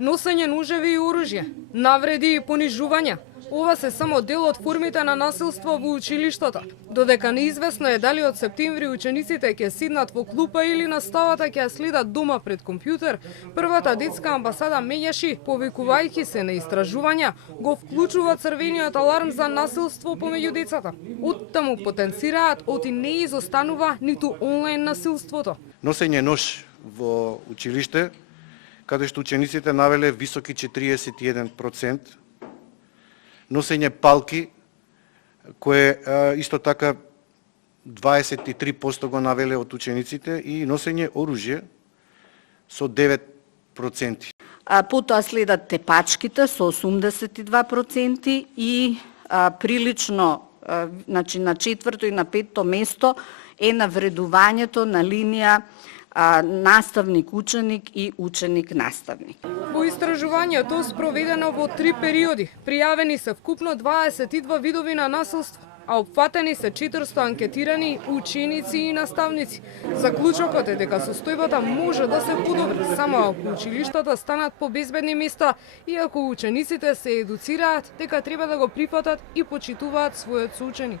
носење ножеви и оружје, навреди и понижување. Ова се само дел од формите на насилство во училиштата. Додека неизвестно е дали од септември учениците ќе седнат во клупа или наставата ќе ја следат дома пред компјутер, првата детска амбасада Меѓаши, повикувајќи се на истражувања, го вклучува црвениот аларм за насилство помеѓу децата. Оттаму потенцираат оти не изостанува ниту онлайн насилството. Носење нож во училиште, каде што учениците навеле високи 41%, носење палки, кое исто така 23% го навеле од учениците, и носење оружје со 9%. Потоа следат тепачките со 82% и прилично, значи на четврто и на петто место е навредувањето на линија наставник-ученик и ученик-наставник. Во истражувањето спроведено во 3 периоди, пријавени се вкупно 22 видови на насилство, а опфатени се 400 анкетирани ученици и наставници. Заклучокот е дека состојбата може да се подобри само ако училиштата станат побезбедни места и ако учениците се едуцираат дека треба да го прифатат и почитуваат својот соученик.